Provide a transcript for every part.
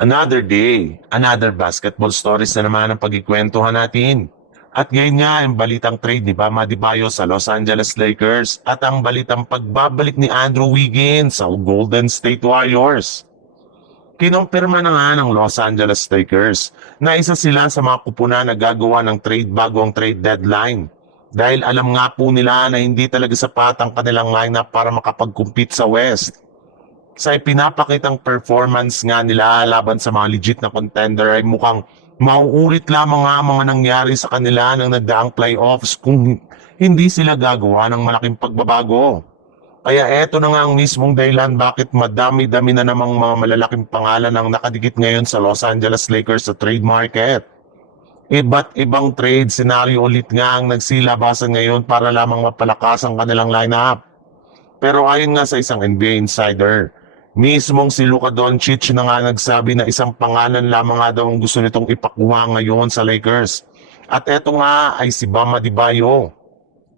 Another day, another basketball stories na naman ang pagkikwentuhan natin. At ngayon nga ang balitang trade ni Bam Adebayo sa Los Angeles Lakers at ang balitang pagbabalik ni Andrew Wiggins sa Golden State Warriors. Kinumpirma na nga ng Los Angeles Lakers na isa sila sa mga kupuna na gagawa ng trade bago ang trade deadline. Dahil alam nga po nila na hindi talaga sapat ang kanilang lineup para makapag-compete sa West. Sa ipinapakitang performance nga nila laban sa mga legit na contender ay mukhang mauulit lamang nga ang mga nangyari sa kanila ng nagdaang playoffs kung hindi sila gagawa ng malaking pagbabago. Kaya eto na nga ang mismong dahilan bakit madami-dami na namang mga malalaking pangalan ang nakadikit ngayon sa Los Angeles Lakers sa trade market. Iba't ibang trade scenario ulit nga ang nagsilabasan ngayon para lamang mapalakas ang kanilang lineup. Pero ayon nga sa isang NBA insider, mismong si Luka Doncic na nga nagsabi na isang pangalan lamang nga daw ang gusto nitong ipakuha ngayon sa Lakers. At eto nga ay si Bam Adebayo.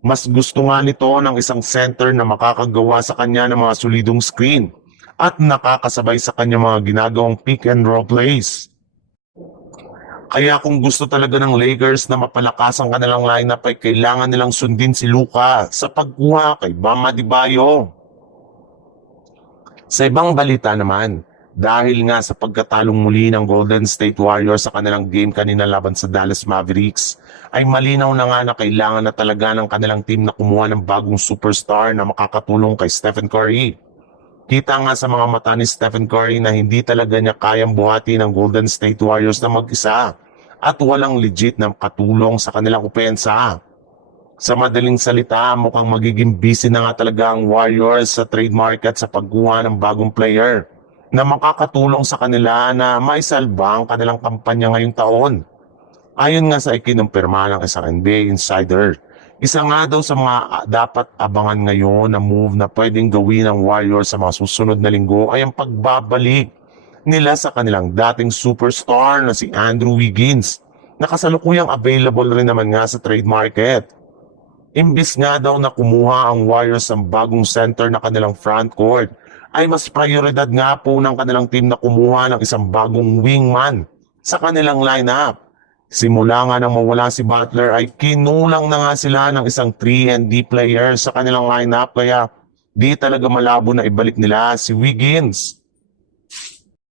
Mas gusto nga nito ng isang center na makakagawa sa kanya ng mga solidong screen at nakakasabay sa kanya mga ginagawang pick and roll plays. Kaya kung gusto talaga ng Lakers na mapalakas ang kanilang lineup ay kailangan nilang sundin si Luka sa pagkuha kay Bam Adebayo. Sa ibang balita naman, dahil nga sa pagkatalong muli ng Golden State Warriors sa kanilang game kanina laban sa Dallas Mavericks, ay malinaw na nga na kailangan na talaga ng kanilang team na kumuha ng bagong superstar na makakatulong kay Stephen Curry. Kita nga sa mga mata ni Stephen Curry na hindi talaga niya kayang buhati ng Golden State Warriors na mag-isa at walang legit na katulong sa kanilang opensa. Sa madaling salita, mukhang magiging busy na nga talaga ang Warriors sa trade market sa pagkuha ng bagong player na makakatulong sa kanila na maisalba ang kanilang kampanya ngayong taon. Ayon nga sa ikinumpirma ng isang NBA insider, isa nga daw sa mga dapat abangan ngayon na move na pwedeng gawin ng Warriors sa mga susunod na linggo ay ang pagbabalik nila sa kanilang dating superstar na si Andrew Wiggins na kasalukuyang available rin naman nga sa trade market. Imbis nga daw na kumuha ang Warriors ng bagong center na kanilang frontcourt, ay mas prioridad nga po ng kanilang team na kumuha ng isang bagong wingman sa kanilang lineup. Simula nga nang mawala si Butler ay kinulang na nga sila ng isang 3-and-D player sa kanilang lineup kaya di talaga malabo na ibalik nila si Wiggins.